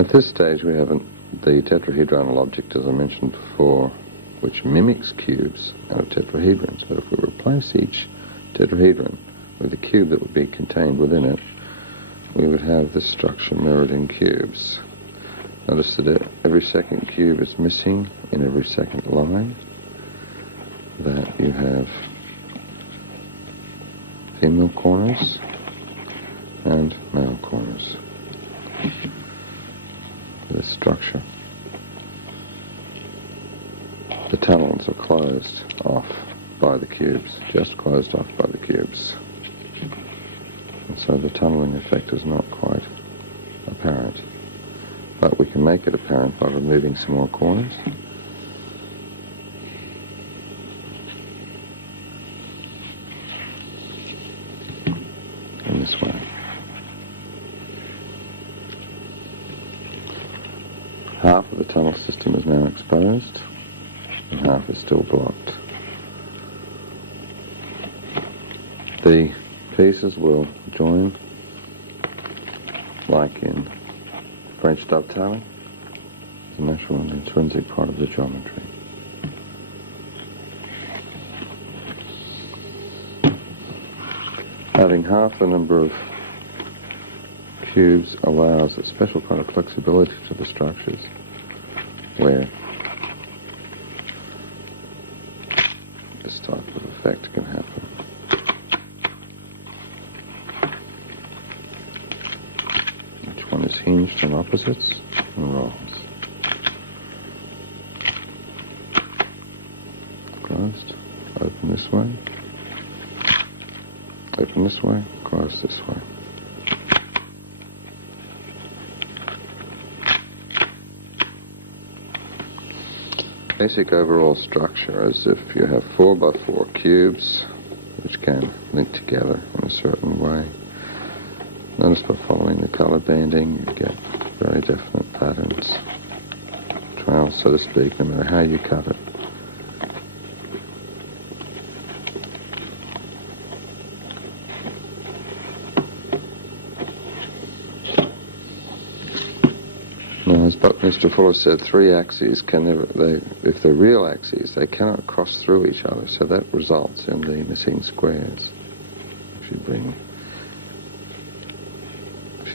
At this stage we have the tetrahedronal object, as I mentioned before, which mimics cubes out of tetrahedrons. But if we replace each tetrahedron with a cube that would be contained within it, we would have this structure mirrored in cubes. Notice that every second cube is missing in every second line, that you have female corners and male corners. This structure. The tunnels are closed off by the cubes, just closed off by the cubes. And so the tunneling effect is not quite apparent. But we can make it apparent by removing some more corners. In this way. Half of the tunnel system is now exposed, and half is still blocked. The pieces will join like in French dovetailing. It's a natural and intrinsic part of the geometry. Having half the number of cubes allows a special kind of flexibility to the structures where this type of effect can happen. Each one is hinged on opposites and rolls. Closed, open this way, open this way, close this way. Basic overall structure is if you have 4x4 cubes which can link together in a certain way. Notice by following the color banding you get very definite patterns, trails so to speak, no matter how you cut it. As Buckminster Fuller said, three axes can never, if they're real axes, they cannot cross through each other, so that results in the missing squares. If you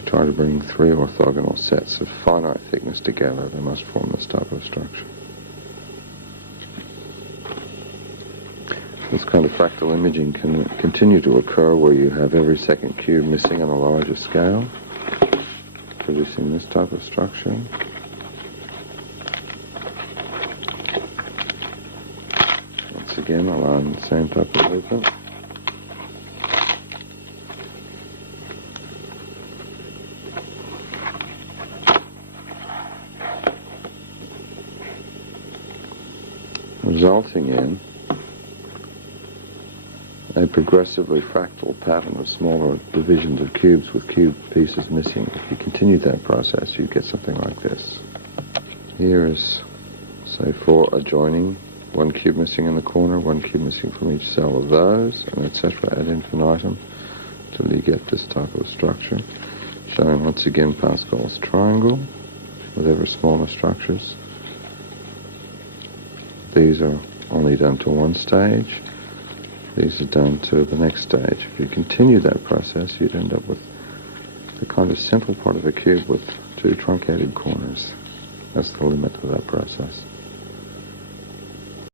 try to bring three orthogonal sets of finite thickness together, they must form this type of structure. This kind of fractal imaging can continue to occur where you have every second cube missing on a larger scale, producing this type of structure. Once again, allowing the same type of movement. Resulting in a progressively fractal pattern of smaller divisions of cubes with cube pieces missing. If you continue that process, you get something like this. Here is, say, 4 adjoining, 1 cube missing in the corner, 1 cube missing from each cell of those, and etc. ad infinitum, until you get this type of structure, showing once again Pascal's triangle with ever smaller structures. These are only done to one stage. These are done to the next stage. If you continue that process, you'd end up with the kind of central part of a cube with 2 truncated corners. That's the limit of that process.